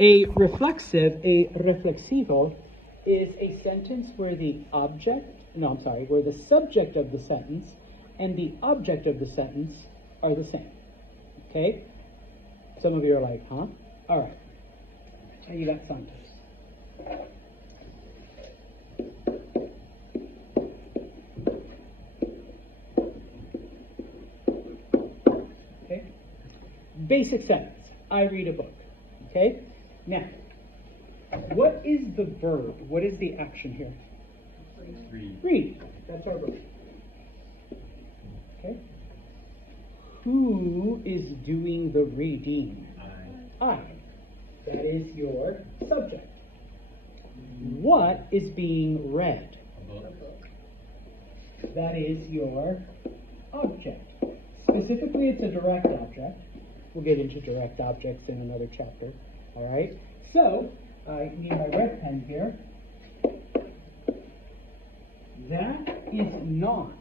A reflexivo is a sentence where the where the subject of the sentence and the object of the sentence are the same. Okay? Some of you are like, huh? All right. You got something. Okay? Basic sentence. I read a book. Okay? Now, what is the verb? What is the action here? Read. Read. That's our verb. Okay? Who is doing the reading? I. That is your subject. What is being read? A book. That is your object. Specifically, it's a direct object. We'll get into direct objects in another chapter. All right? So, I need my red pen here. That is not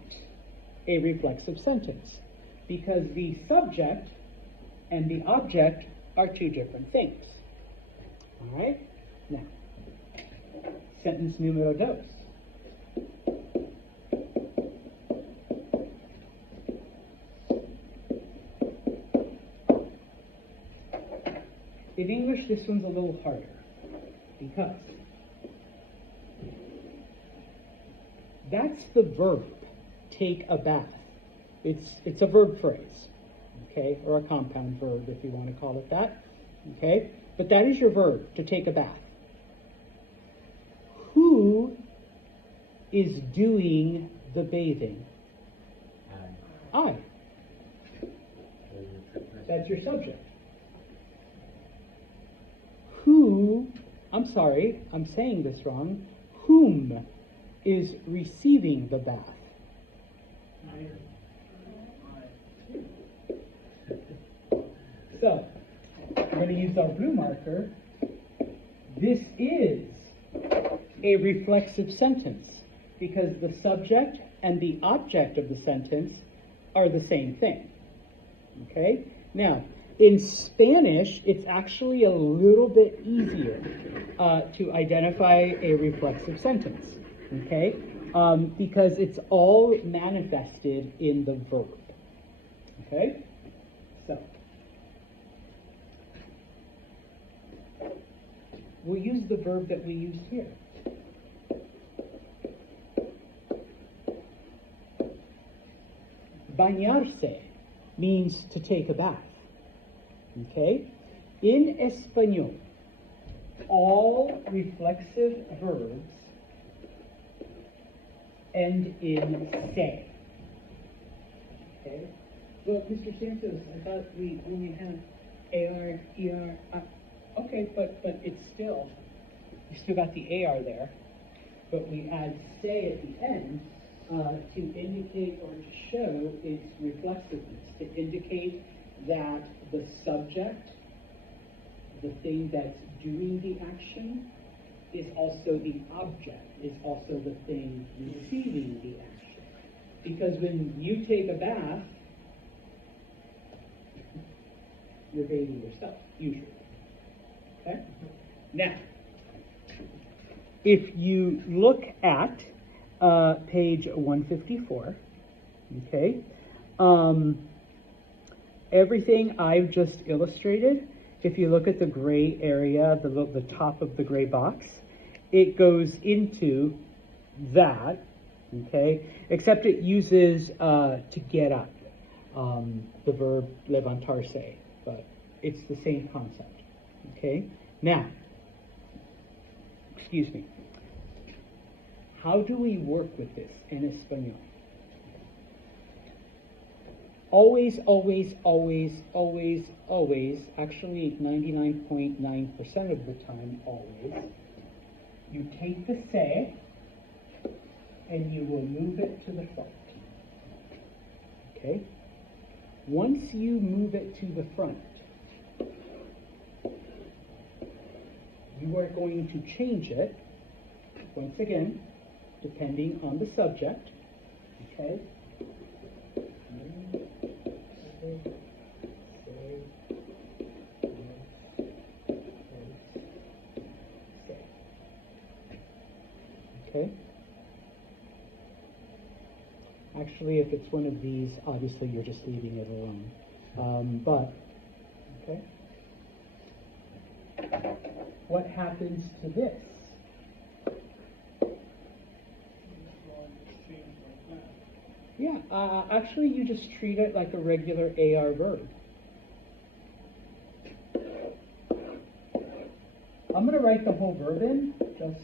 a reflexive sentence because the subject and the object are two different things. All right? Now, sentence numero dos. In English, this one's a little harder because that's the verb, take a bath. It's a verb phrase, okay, or a compound verb if you want to call it that, okay? But that is your verb, to take a bath. Who is doing the bathing? I. That's your subject. I'm saying this wrong. Whom is receiving the bath? So, I'm going to use our blue marker. This is a reflexive sentence because the subject and the object of the sentence are the same thing. Okay? Now, in Spanish, it's actually a little bit easier to identify a reflexive sentence, okay? Because it's all manifested in the verb, okay? So, we'll use the verb that we used here. Bañarse means to take a bath. Okay? In Espanol, all reflexive verbs end in se. Okay? Well, Mr. Santos, I thought we only had AR, ER. Okay, but it's still, you still got the AR there. But we add se at the end to indicate or to show its reflexiveness, to indicate that the subject, the thing that's doing the action, is also the object, is also the thing receiving the action. Because when you take a bath, you're bathing yourself, usually. Okay? Now, if you look at page 154, okay, everything I've just illustrated, if you look at the gray area, the top of the gray box, it goes into that, okay? Except it uses to get up, the verb levantarse, but it's the same concept, okay? Now, excuse me, how do we work with this in Espanol? Always, actually 99.9% of the time, always, you take the se and you will move it to the front. Okay? Once you move it to the front, you are going to change it, once again, depending on the subject. Okay? Okay? Actually, if it's one of these, obviously you're just leaving it alone. Okay? What happens to this? Yeah, actually you just treat it like a regular AR verb. I'm going to write the whole verb in, just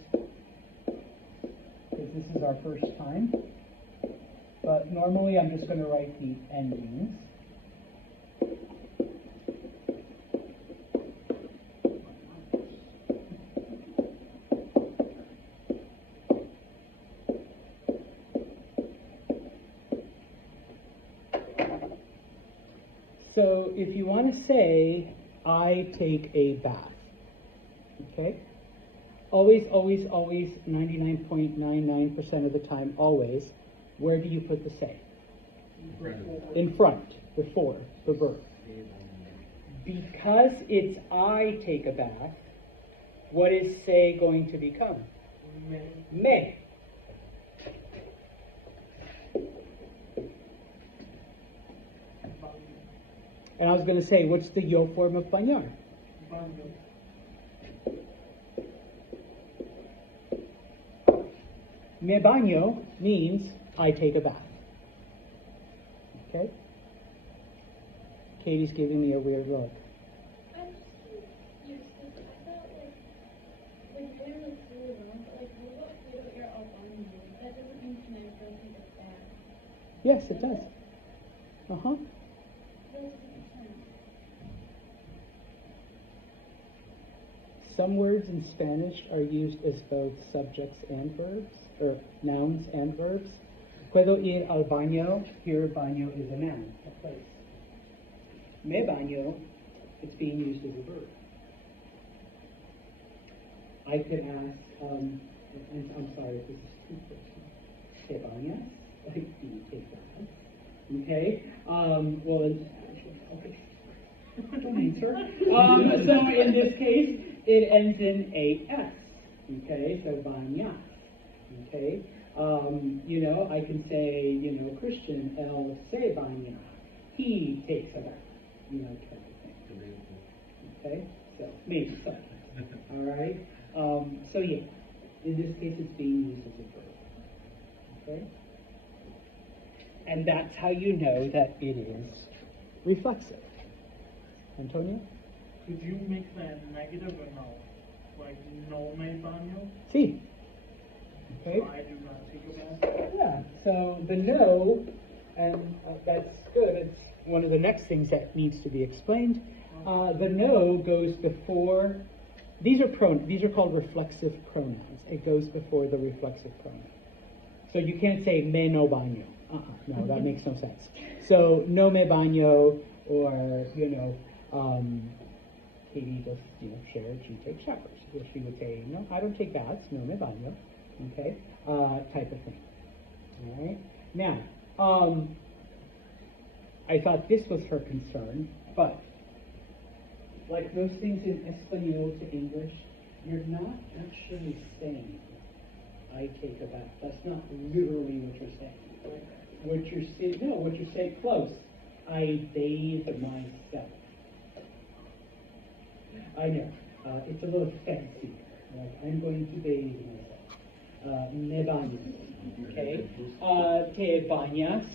because this is our first time. But normally I'm just going to write the endings. So if you want to say, I take a bath, okay? Always, always, always, 99.99% of the time, always, where do you put the say? In front, before the verb. Because it's I take a bath, what is say going to become? Me. And I was going to say, what's the yo form of bañar? Me baño means I take a bath. Okay? Katie's giving me a weird look. I'm just confused because I thought like they're like really wrong, but like what about cuido ir al baño? That doesn't mean can I go take a bath? Yes, it does. Uh-huh. That doesn't make sense. Some words in Spanish are used as both subjects and verbs, or nouns and verbs. Puedo ir al baño. Here, baño is a noun, a place. Me baño, it's being used as a verb. I could ask, and I'm sorry if this is too personal. ¿Te bañas? Like, do you take baths? Okay. Well, okay. Don't answer. So in this case, it ends in AS. Okay, so bañas. Okay. You know, I can say, you know, Christian, él se baña. He takes a bath. You know, kind of thing. Okay, so maybe so. All right. So yeah, in this case, it's being used as a verb. Okay. And that's how you know that it is reflexive. Antonio? Could you make that negative or no? Like, no me baño? Sí. Okay. So I do not take a bath? Yeah, so the no, and that's good, it's one of the next things that needs to be explained. The no goes before, these are called reflexive pronouns. It goes before the reflexive pronoun. So you can't say me no baño. No, that makes no sense. So no me baño, or, you know, Katie just, you know, shared, she takes showers. Or she would say, no, I don't take baths, no me baño. Okay, type of thing. All right. Now, I thought this was her concern, but like most things in Espanol to English, you're not actually saying, I take a bath. That's not literally what you're saying. What you're saying, no, what you're saying, close. I bathe myself. I know, it's a little fancy. Like, I'm going to bathe myself. Me baño, okay? Te bañas,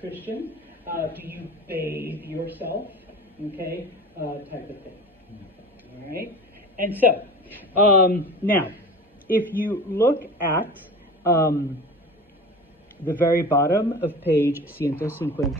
Christian. Do you bathe yourself? Okay? Type of thing. All right? And so, now, if you look at the very bottom of page 150,